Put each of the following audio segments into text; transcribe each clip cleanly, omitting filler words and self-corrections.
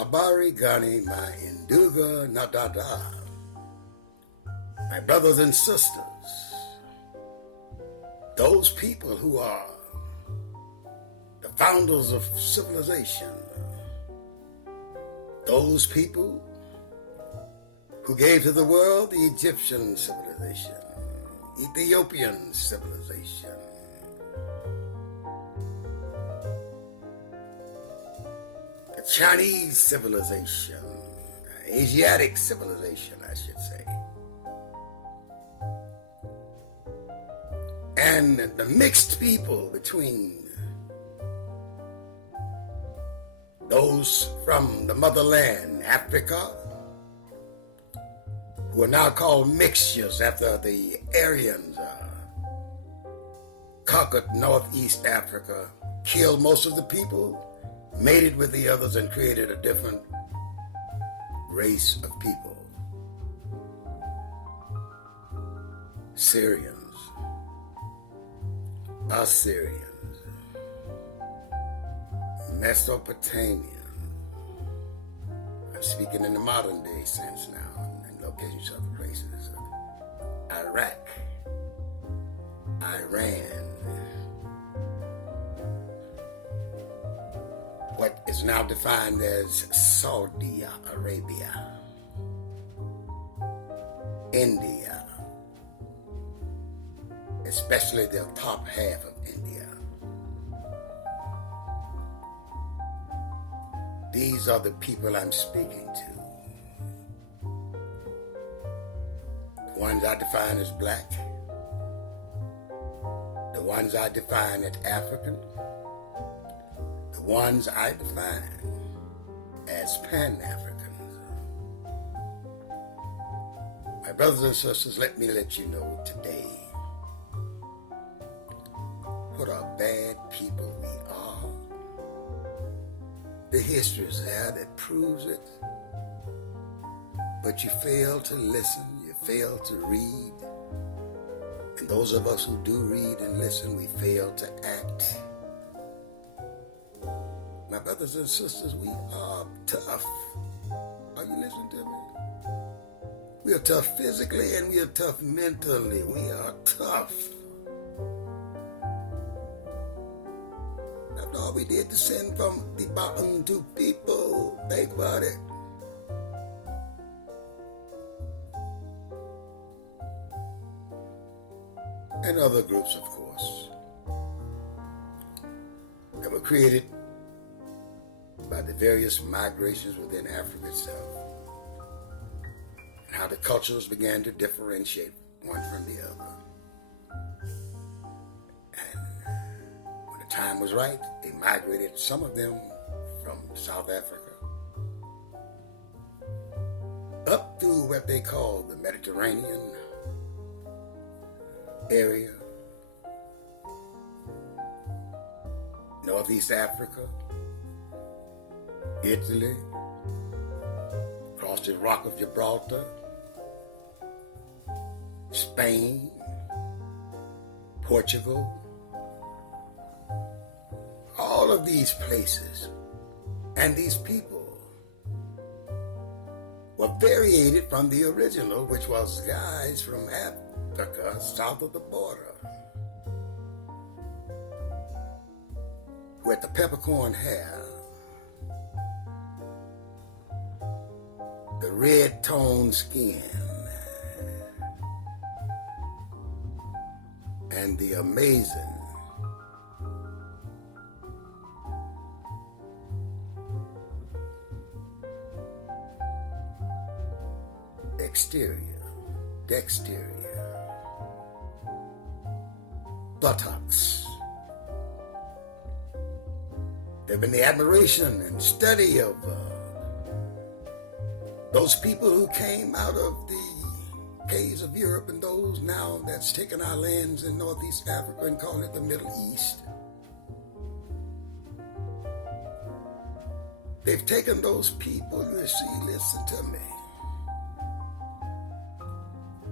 Habari Gani my Induga Nadada. My brothers and sisters, those people who are the founders of civilization, those people who gave to the world the Egyptian civilization, Ethiopian civilization, the Chinese civilization, Asiatic civilization, I should say, and the mixed people between those from the motherland, Africa, who are now called mixtures after the Aryans conquered Northeast Africa, killed most of the people, mated with the others, and created a different race of people. Syrians, Assyrians, Mesopotamians. I'm speaking in the modern day sense now, in locations of places. Iraq, Iran, what is now defined as Saudi Arabia, India, especially the top half of India. These are the people I'm speaking to. The ones I define as black, the ones I define as African, the ones I define as Pan-Africans. My brothers and sisters, let you know today what a bad people we are. The history is there that proves it, but you fail to listen, you fail to read, and those of us who do read and listen, we fail to act. My brothers and sisters, we are tough. Are you listening to me? We are tough physically and we are tough mentally. We are tough. After all we did to send from the bottom to people, think about it. And other groups, of course, that were created by the various migrations within Africa itself, and how the cultures began to differentiate one from the other. And when the time was right, they migrated, some of them from South Africa, up through what they call the Mediterranean area, Northeast Africa, Italy, across the Rock of Gibraltar, Spain, Portugal, all of these places and these people were variated from the original, which was guys from Africa south of the border, who had the peppercorn hair, the red toned skin, and the amazing dexteria, buttocks. They've been the admiration and study of those people who came out of the caves of Europe and those now that's taken our lands in Northeast Africa and calling it the Middle East. They've taken those people, you see, listen to me,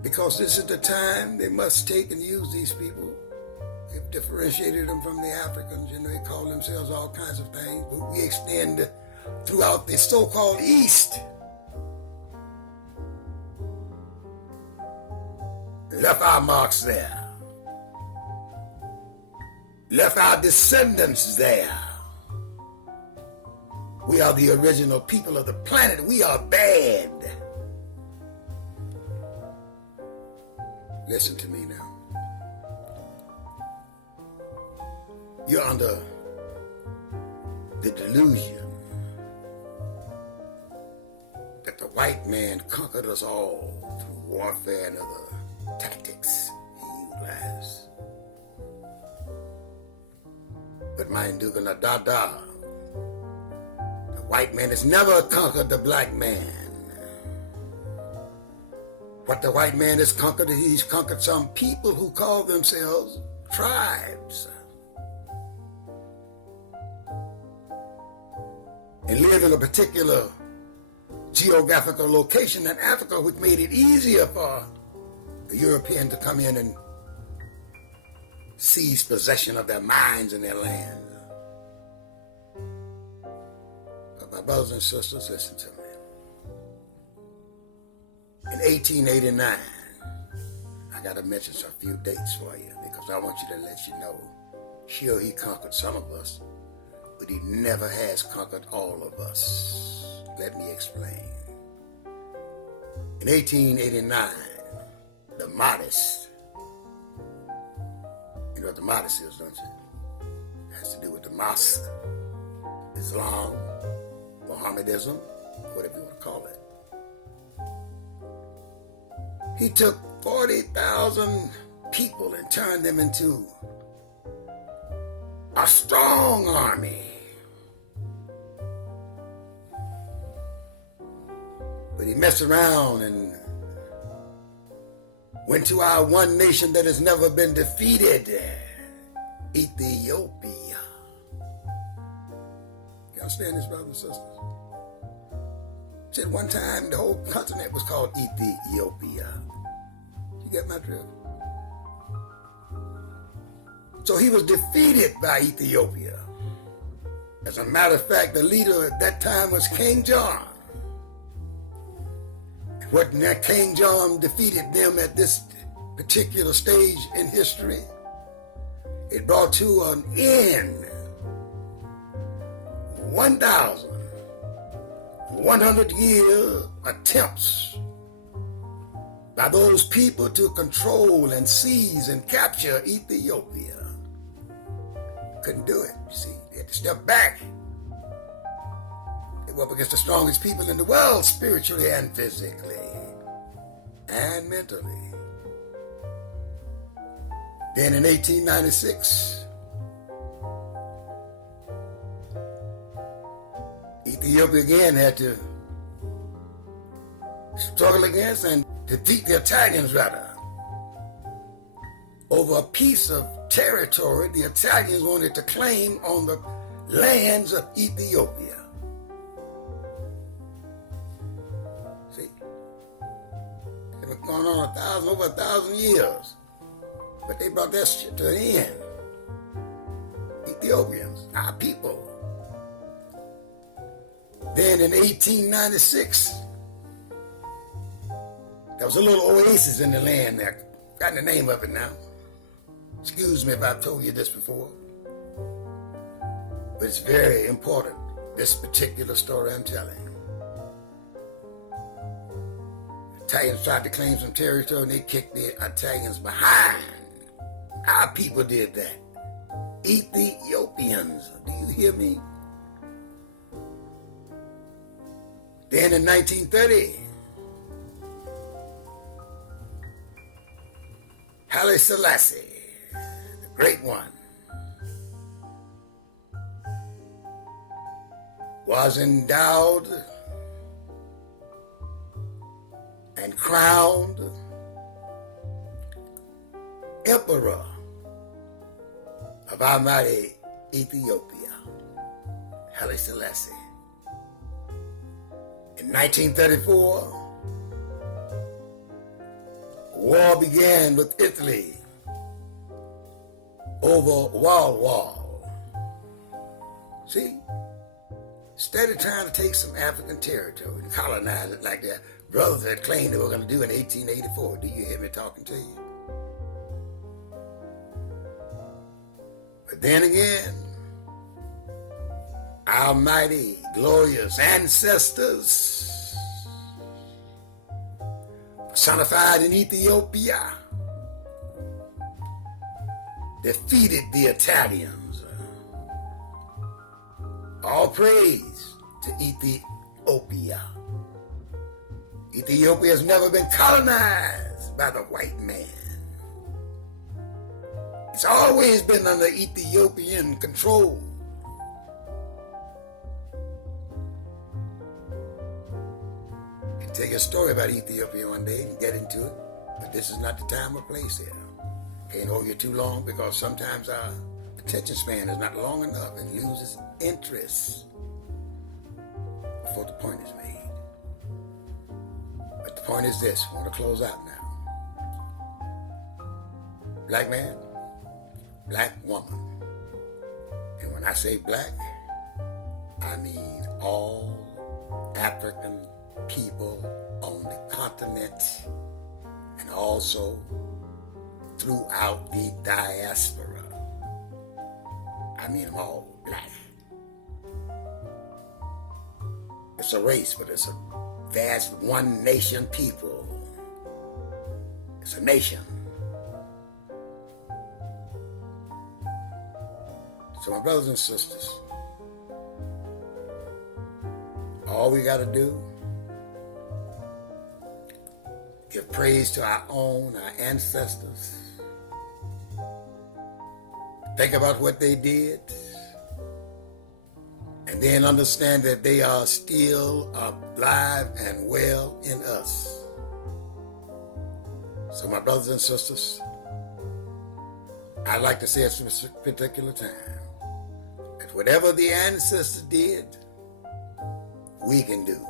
because this is the time they must take and use these people. They've differentiated them from the Africans, they call themselves all kinds of things, but we extend throughout the so-called East. Left our marks there. Left our descendants there. We are the original people of the planet. We are bad. Listen to me now. You're under the delusion that the white man conquered us all through warfare and other tactics he utilized. But mind you, the white man has never conquered the black man. What the white man has conquered, he's conquered some people who call themselves tribes and live in a particular geographical location in Africa, which made it easier for the European to come in and seize possession of their minds and their land. But my brothers and sisters, listen to me. In 1889, I got to mention a few dates for you because I want you to let you know, sure, he conquered some of us, but he never has conquered all of us. Let me explain. In 1889, the Mahdists, you know what the Mahdists is, don't you? It has to do with the mosque, Islam, Mohammedism, whatever you want to call it. He took 40,000 people and turned them into a strong army. But he messed around and went to our one nation that has never been defeated, Ethiopia. You understand this, brothers and sisters? Said one time the whole continent was called Ethiopia. You get my drift? So he was defeated by Ethiopia. As a matter of fact, the leader at that time was King John. When King John defeated them at this particular stage in history, it brought to an end 1,100-year attempts by those people to control and seize and capture Ethiopia. Couldn't do it, you see. They had to step back. They were up against the strongest people in the world, spiritually and physically and mentally. Then in 1896, Ethiopia again had to struggle against and defeat the Italians, rather. Over a piece of territory the Italians wanted to claim on the lands of Ethiopia. See? It was going on over a thousand years. But they brought that shit to an end. Ethiopians, our people. Then in 1896, there was a little oasis in the land there. Got the name of it now. Excuse me if I've told you this before. But it's very important, this particular story I'm telling. Italians tried to claim some territory and they kicked the Italians behind. Our people did that. Ethiopians, do you hear me? Then in 1930, Haile Selassie, the great one, was endowed and crowned emperor of our mighty Ethiopia, Haile Selassie. In 1934, war began with Italy over Wall. See? Instead of trying to take some African territory and colonize it like their brothers had claimed they were going to do in 1884. Do you hear me talking to you? But then again, our mighty, glorious ancestors, personified in Ethiopia, defeated the Italians. All praise to Ethiopia. Ethiopia has never been colonized by the white man. It's always been under Ethiopian control. I can tell you a story about Ethiopia one day and get into it, but this is not the time or place here. Can't hold you too long because sometimes our attention span is not long enough and loses interest before the point is made. But the point is this, I want to close out now. Black man, black woman. And when I say black, I mean all African people on the continent and also throughout the diaspora. I mean them all black. It's a race, but it's a vast one nation people. It's a nation. So my brothers and sisters, all we got to do, give praise to our ancestors. Think about what they did, and then understand that they are still alive and well in us. So my brothers and sisters, I'd like to say at this particular time, that whatever the ancestors did, we can do.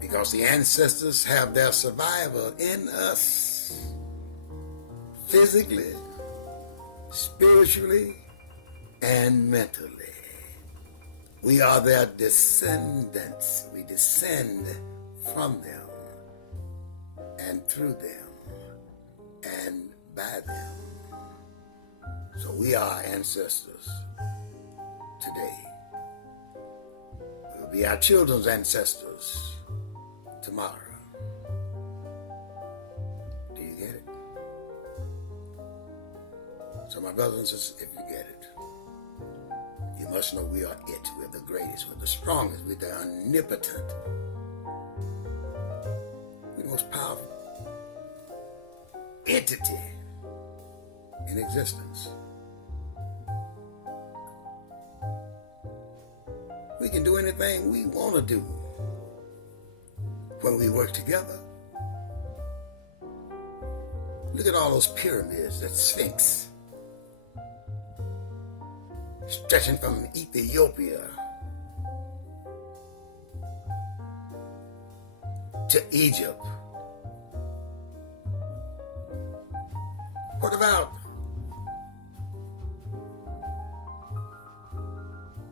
Because the ancestors have their survival in us, physically, spiritually, and mentally. We are their descendants. We descend from them and through them and by them. So we are ancestors today. We'll be our children's ancestors tomorrow. Do you get it? So my brothers and sisters, if you get it, you must know we are it. We're the greatest, we're the strongest, we're the omnipotent. We're the most powerful entity in existence. We can do anything we want to do when we work together. Look at all those pyramids, that Sphinx, stretching from Ethiopia to Egypt. What about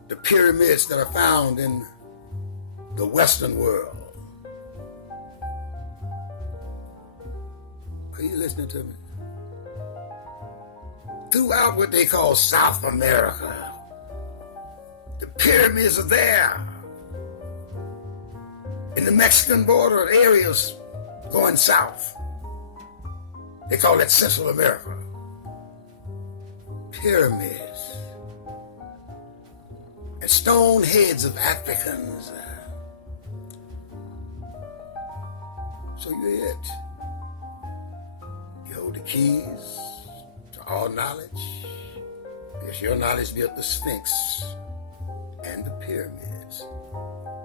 the pyramids that are found in the Western world? Are you listening to me? Throughout what they call South America, the pyramids are there. In the Mexican border areas going south, they call that Central America. Pyramids. And stone heads of Africans. So you're it. You hold the keys to all knowledge. Because your knowledge built the Sphinx and the pyramids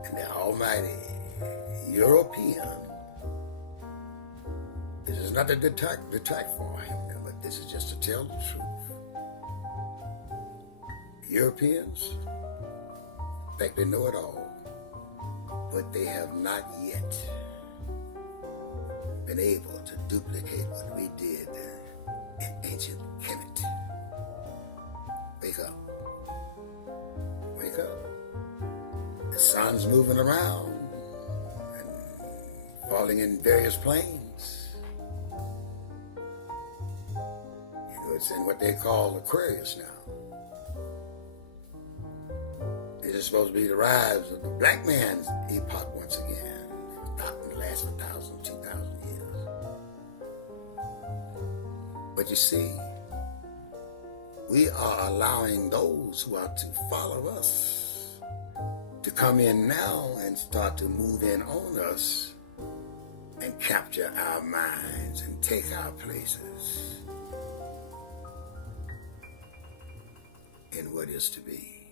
and the almighty European. This is not to detract for him, but this is just to tell the truth. Europeans, in fact, they know it all, but they have not yet been able to duplicate what we did in ancient Kemet. Wake up. Wake up. Iran's moving around and falling in various planes. It's in what they call Aquarius now. It is supposed to be the rise of the black man's epoch once again. Not in the last 1,000, 2,000 years. But you see, we are allowing those who are to follow us to come in now and start to move in on us and capture our minds and take our places in what is to be.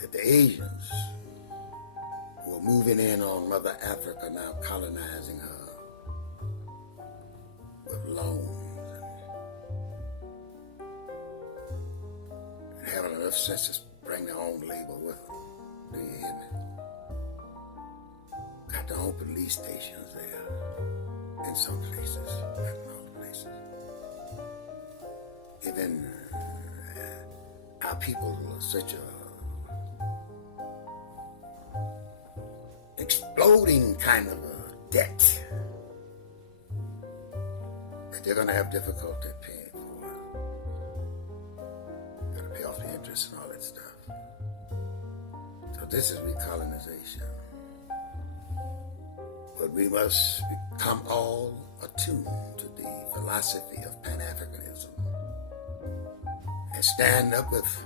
That the Asians who are moving in on Mother Africa now, colonizing her with loans and having enough sense to bring their own labor with them. Do you hear me? Got their own police stations there in some places, not in all places. Even our people are such a exploding kind of a debt that they're going to have difficulty paying for. Got to pay off the interest and all that stuff. So this is recolonization. But we must become all attuned to the philosophy of Pan-Africanism and stand up with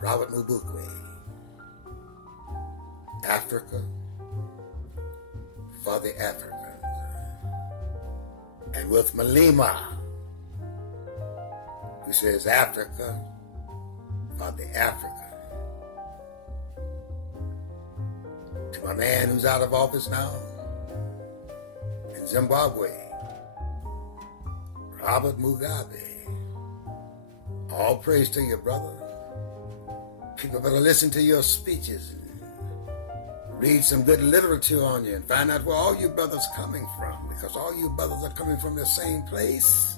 Robert Mugabe, Africa for the Africans, and with Malema, who says Africa for the African. To my man who's out of office now in Zimbabwe, Robert Mugabe, all praise to you, brother. People better listen to your speeches and read some good literature on you and find out where all you brothers coming from, because all you brothers are coming from the same place.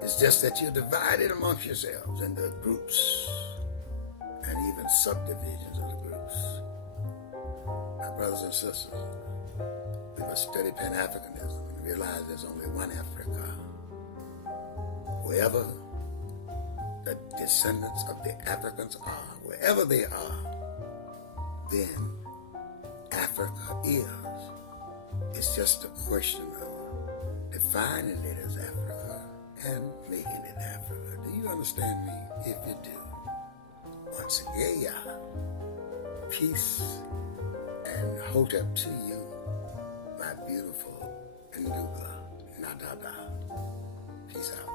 It's just that you're divided amongst yourselves into groups and even subdivisions of the groups. My brothers and sisters, we must study Pan-Africanism and realize there's only one Africa. Wherever the descendants of the Africans are, wherever they are, then Africa is. It's just a question of defining it as Africa and making it Africa. Do you understand me? If you do, once again, peace and hotep to you, my beautiful Nduga Nadada. Peace out.